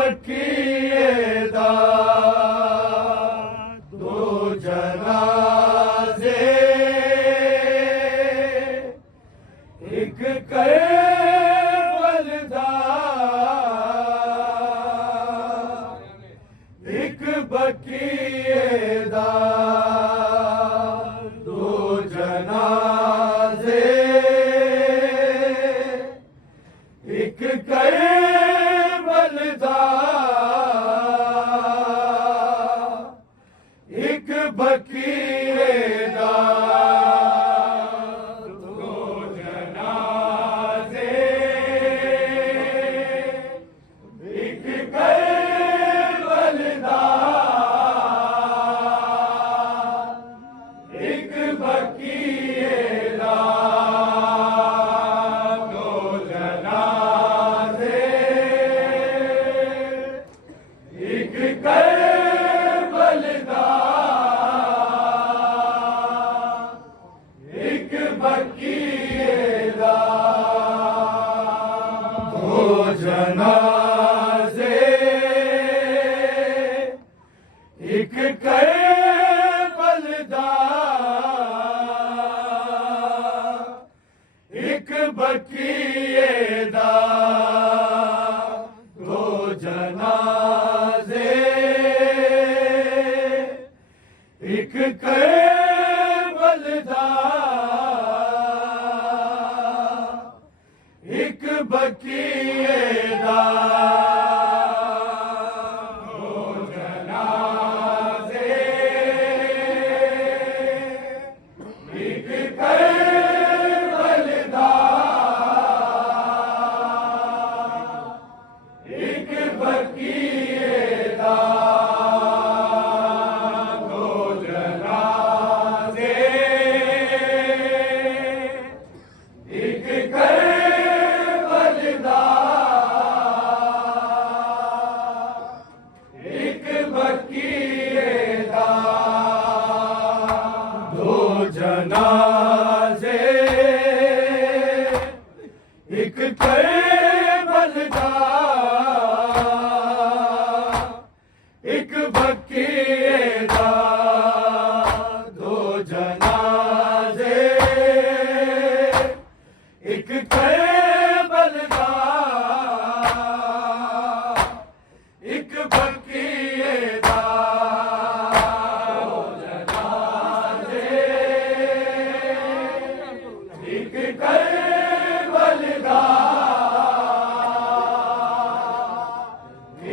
बकीए दा दो जनाजे एक करबल दा एक बकीए दा दो जनाजे एक करबल दा एक बकीए दा दो जनाजे एक करबल दा एक बकीए दा दो जनाजे एक करबल दा एक बकीए दा दो जनाजे एक करबल दा एक बकीए दा दो जनाजे एक करबल दा एक बकीए दा दो जनाजे एक करबल दा एक बकीए दा दो जनाजे एक करबल दा एक बकीए दा दो जनाजे एक करबल दा एक बकीए दा दो जनाजे एक करबल दा एक बकीए दा दो जनाजे एक करबल दा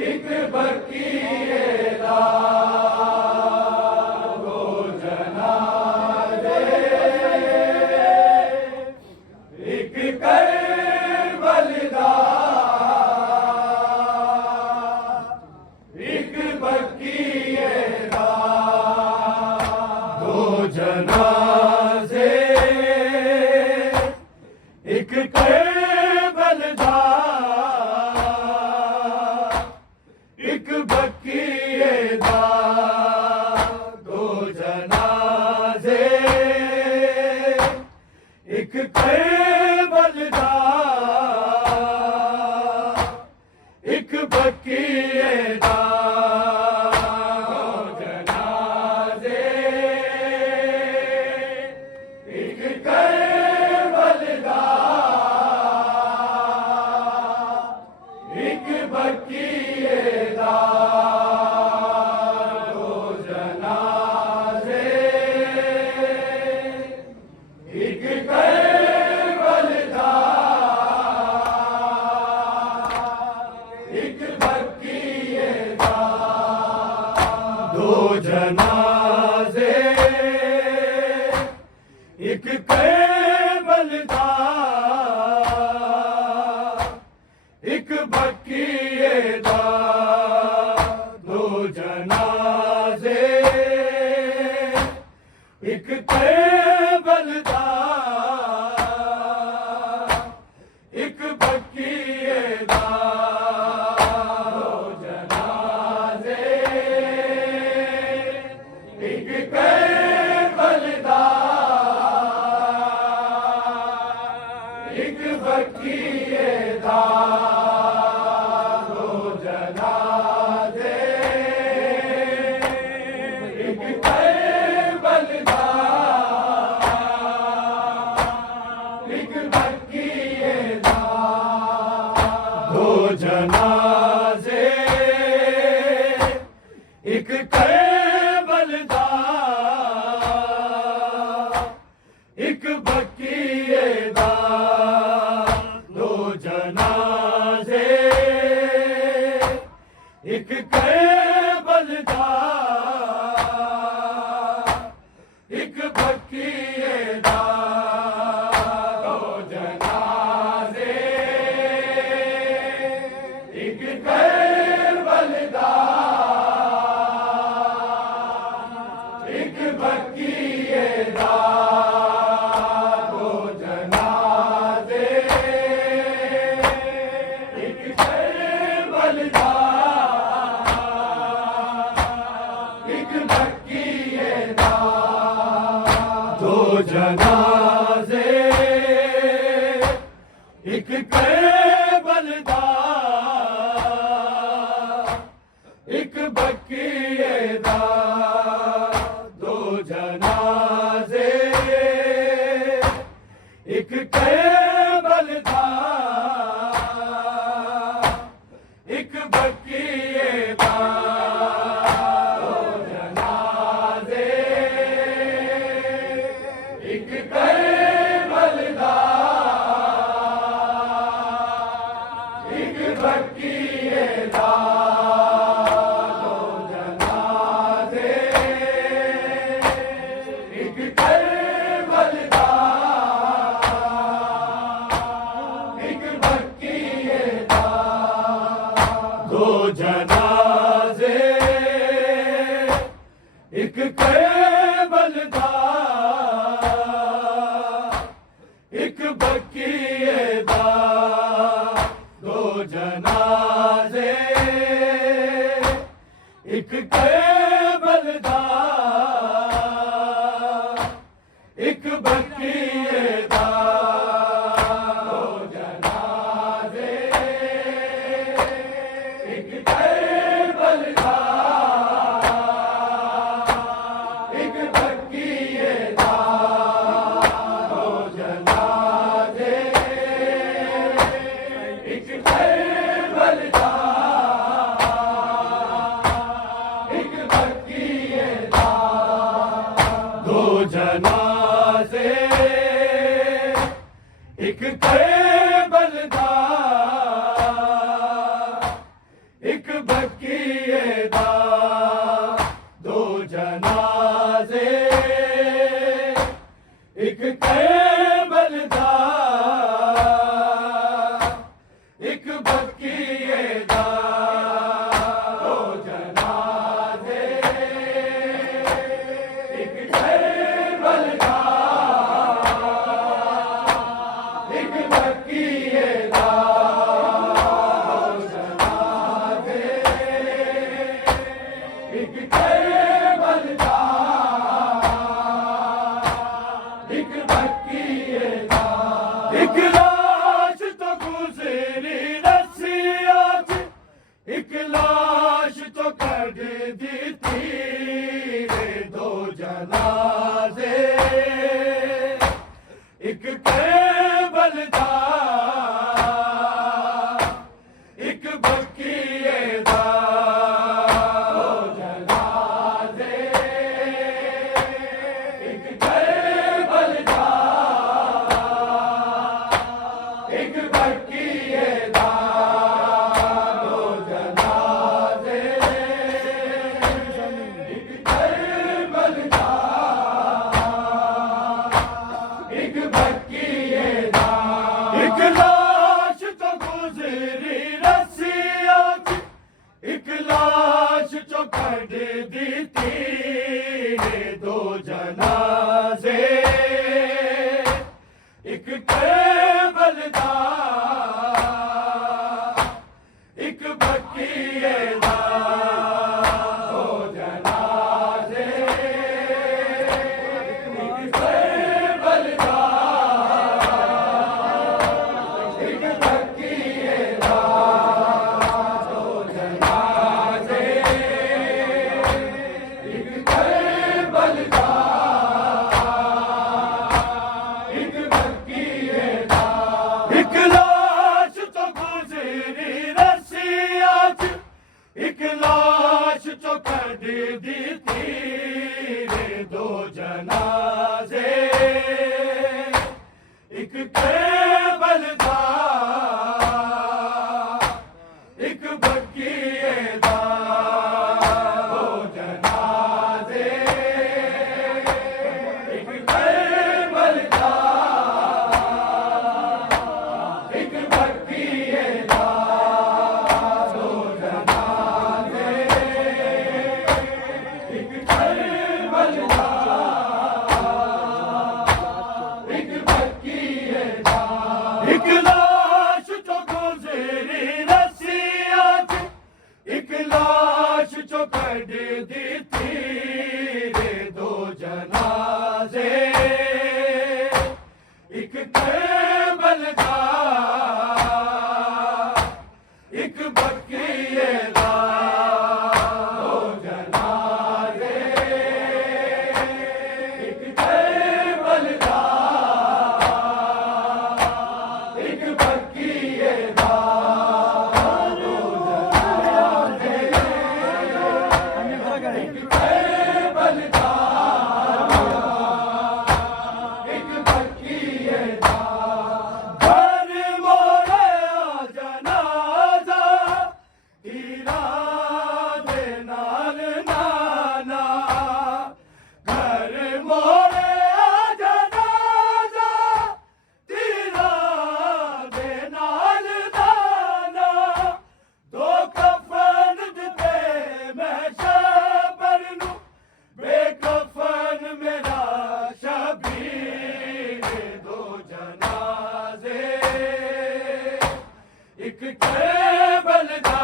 एक बकीए दा दो जनाजे एक करबल दा एक बकीए दा दो जनाजे एक करबल दा एक बकीए दा दो जनाजे एक करबल दा एक बकीए दा दो जनाजे एक करबल दा एक बकीए दा दो जनाजे एक करबल दा एक बकीए दा दो जनाजे एक करबल दा एक बकीए दा दो जनाजे एक करबल दा एक बकीए दा दो जनाजे एक करबल दा एक करबल दा एक बकीए दा दो जनाजे एक करबल दा एक बकीए दा दो जनाजे एक करबल दा एक बकीए दा दो जनाजे एक करबल दा एक बकीए दा दो जनाजे एक करबल दा एक बकीए दा दो जनाजे एक करबल दा एक बकीए दा दो जनाजे एक करबल दा एक बकीए दा दो जनाजे एक करबल दा एक बकीए दा दो जनाजे एक करबल दा एक बकीए दा दो जनाजे एक करबल दा एक बकीए दा दो जनाजे एक करबल दा एक बकीए दा दो जनाजे एक करबल दा एक बकीए दा दो जनाजे एक करबल दा एक बकीए दा दो जनाजे एक करबल दा एक बकीए दा दो जनाजे एक करबल दा एक बकीए दा दो जनाजे एक करबल दा एक बकीए दा एक लाश तो गुजरी रस्सिया च एक लाश तो कढ़ दी रे दो जनाजे एक करबल दा एक बकीए दा दो जनाजे एक करबल दा एक बकीए दा दो जनाजे एक करबल दा एक बकीए दा एक लाश तो गुजरी रस्सिया च एक लाश तो कढ़ दी रे दो जनाजे एक करबल दा एक बकीए दा दो जनाजे एक करबल दा एक बकीए दा दो जनाजे एक करबल दा एक बकीए दा एक लाश तो गुजरी रस्सिया च एक लाश चो कढ दिती रे दो जनाजे एक केबल दा एक बकीए दा दो जनाजे एक केबल दा एक बकीए दा दो जनाजे एक केबल दा एक बकीए दा एक लाश चो गुजरी रसिया एक लाश चो कढ दिती रे दो जनाजे एक केबल दा एक बकीए दा दो जनाजे एक केबल दा एक बकीए दा दो जनाजे एक केबल दा एक बकीए दा घर मोरे जनाजा हीरा दे नाल नाना घर मोरे जनाजा हीरा दे नाल नाना दो कफन दिते मैं शबर नू बेकफन मेरा शबीर दो जनाजे एक केबल दा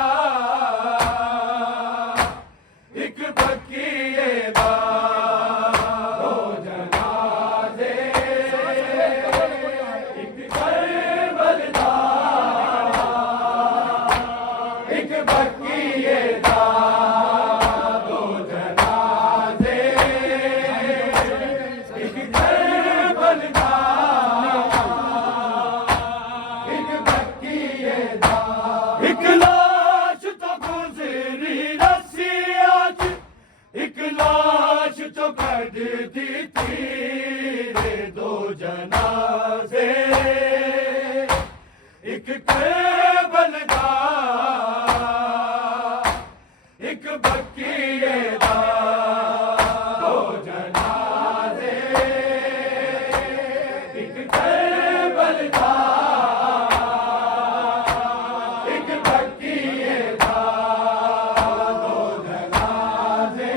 एक बकीए दा दो जनाजे एक केबल दा एक बकीए दा दो जनाजे एक केबल दा एक बकीए दा एक लाश तो गुजरी रसिया एक लाश तो कढ दिती रे दो जनाजे एक केबल दा एक बकीए दा दो जनाजे एक केबल दा एक बकीए दा दो जनाजे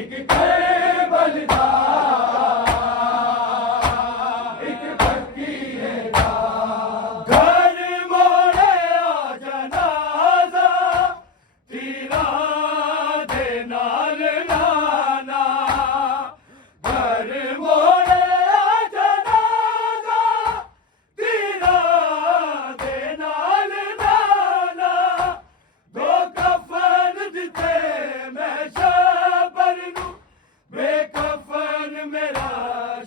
एक केबल दा एक बकीए दा घर मोरे जनाजा तीरा दे नाल नाना घर मोरे जनाजा तीरा दे नाल नाना दो कफन दिते मैं शबर नू बेकफन मेरा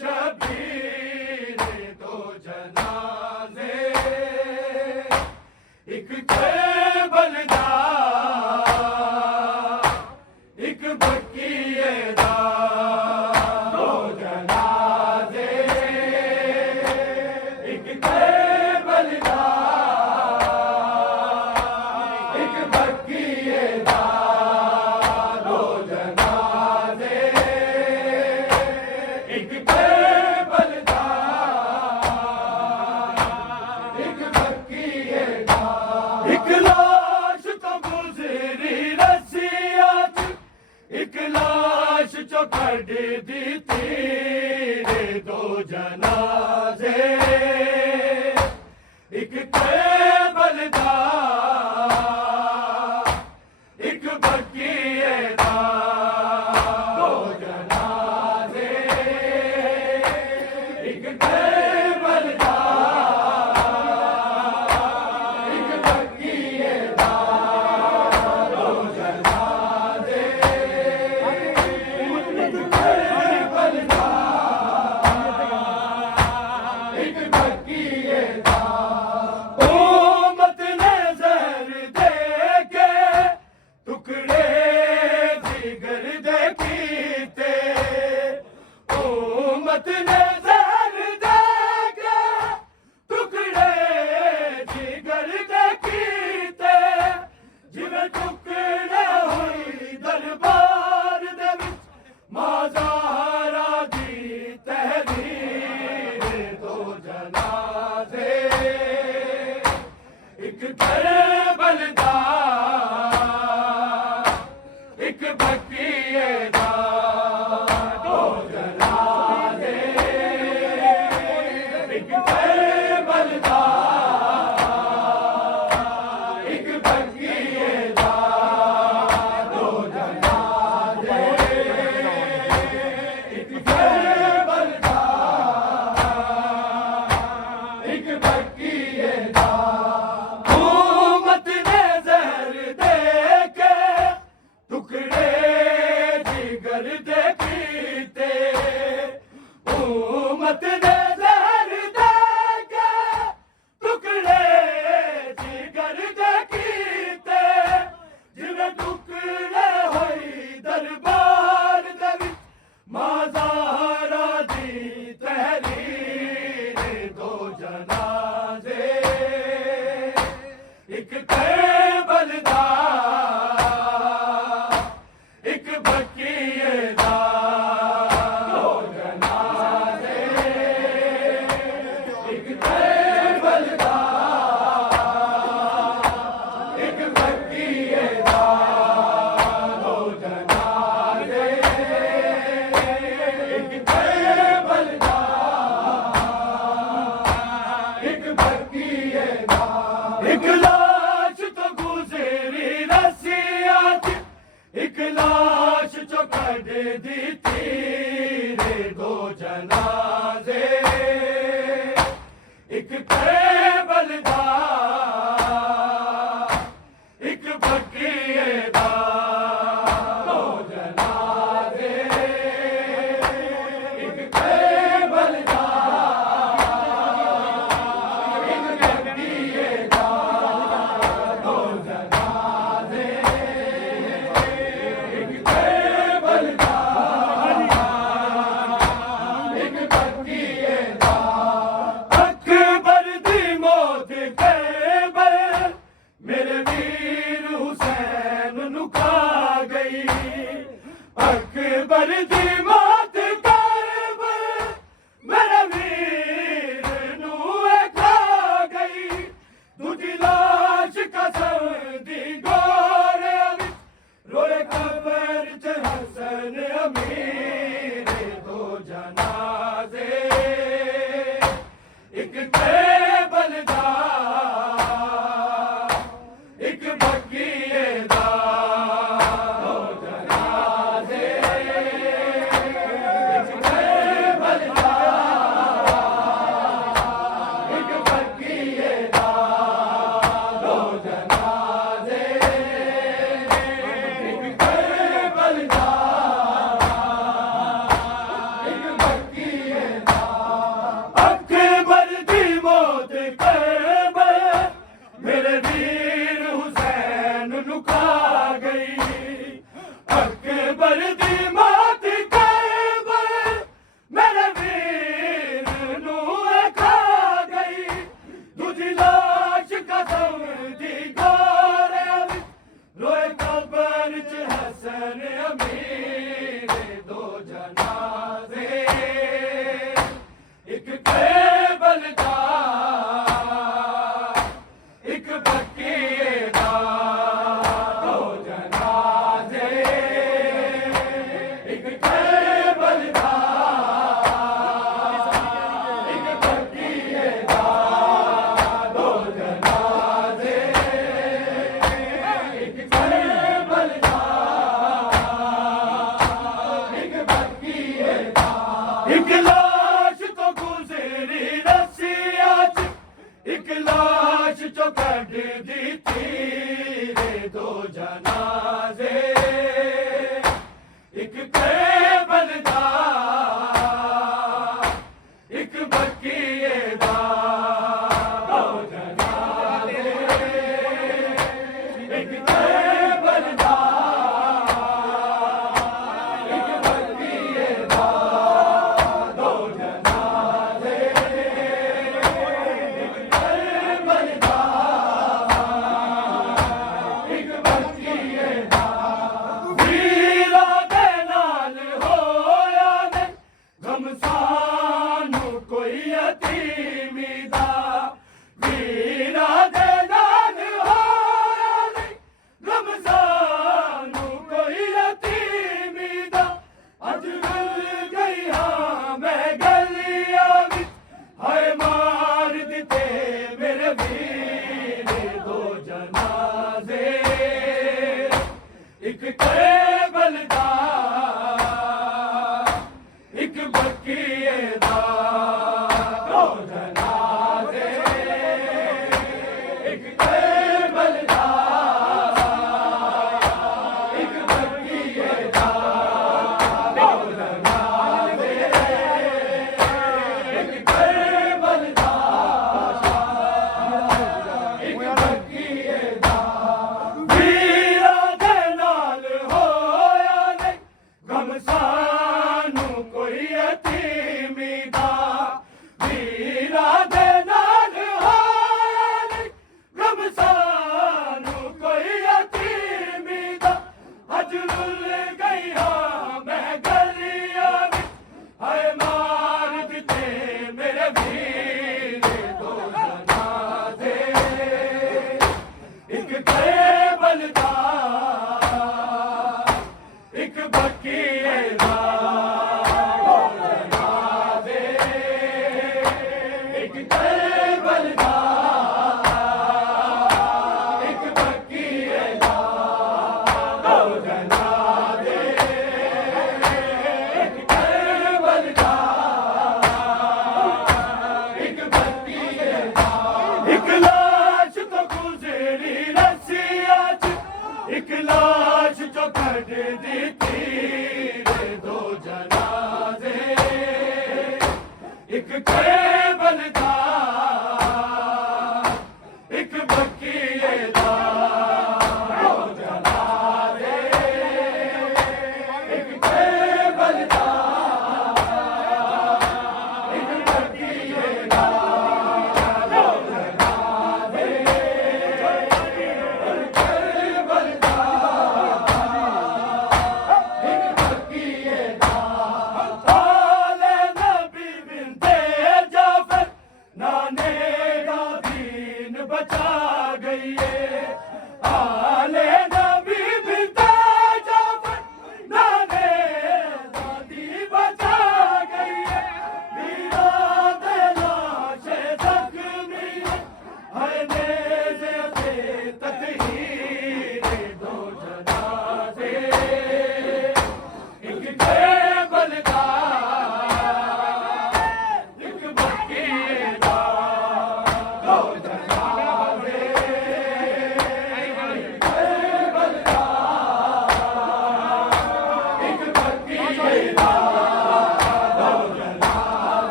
शबीर दो जनाजे एक केबल दा एक बकीए दा दो जनाजे एक केबल दा एक बकीए दा दो जनाजे एक केबल दा एक बकीए दा एक लाश तो गुजरी रसिया एक लाश चो कढ दिती रे दो जनाजे एक केबल दा एक बकीए दा दो जनाजे एक केबल दा एक बकीए दा दो जनाजे एक केबल दा दी तीरे दो जनाजे एक केबल दा एक बकीए दा दो जनाजे एक केबल दा एक बकीए दा दो जनाजे एक केबल दा एक बकीए दा अकबर दी मौत केबल मेरे वीर हुसैन नु खा गई अकबर दी मौत केबल मेरे वीर नु खा गई दूजी लाश कसम दी गोरे विच रोए कबर च हसन अमीर दो जनाजे एक केबल दा एक बकीए दा दो जनाजे एक केबल दा एक बकीए दा दो जनाजे एक केबल दा एक बकीए दा अकबर दी मौत केबल मेरे वीर हुसैन नु खा गई अकबर दी मौत केबल मेरे वीर नु खा गई दूजी लाश कसम दी गोरे विच रोए कबर च हसन अमीर दो जनाजे एक केबल दा एक बकीए दा दो जनाजे एक केबल दा एक बकीए दा दो जनाजे एक केबल दा एक बकीए दा एक लाश तो गुजरी रसिया च एक लाश चो कढ दी तीरे दो जनाजे एक केबल दा एक बकीए दा दो जनाजे एक केबल दा एक बकीए दा दो जनाजे एक केबल दा एक बकीए दा वीरा दे नाल होया ने गम सानू कोई यतीमी दा वीरा दे नाल होया ने गम सानू कोई यतीमी दा अज मिल गई हाँ मैं गलियां विच हाय मार दिते मेरे वीर दो जनाजे एक केबल दा एक बकीए दा दो जनाजे एक केबल दा एक बकीए दा दो जनाजे एक केबल दा एक बकीए दा वीरा दे नाल हो लाश जो कट दी रे दो जनाजे एक केबल दा एक बकीए दा दो जनाजे एक केबल दा एक बकीए दा दो जनाजे एक केबल दा एक बकीए दा आले नबी बिनते जाफर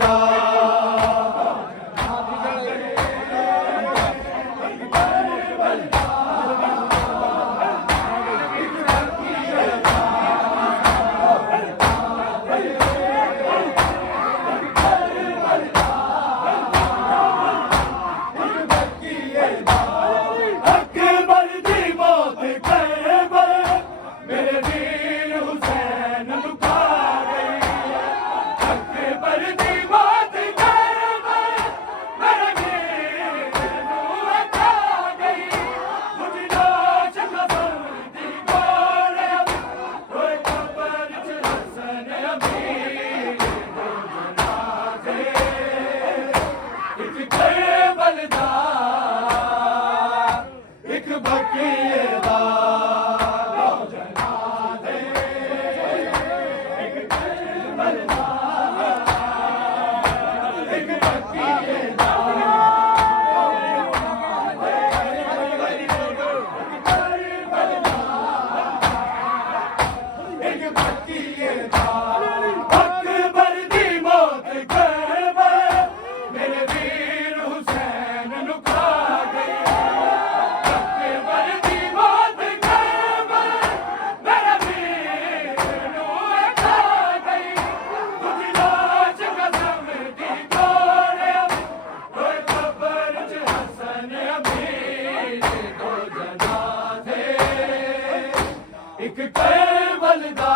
दा अकबर दी मौत करबल मेरे वीर हुसैन लुका गई अकबर दी मौत करबल मेरे वीर लुका गई मुझे नाच कसम दी गोले कोई कबर च हसन अमीर जनाजे एक करबल दा एक बकीए दा दो जनाजे एक करबल दा एक बकीए दा एक बकीए दा अकबर दी मौत करबल मेरे वीर हुसैन लुका गई अकबर दी मौत करबल मेरे वीर लुका गई तुझी लाश कसम दी गोले कोई कबर च हसन अमीर दो जनाजे एक करबल दा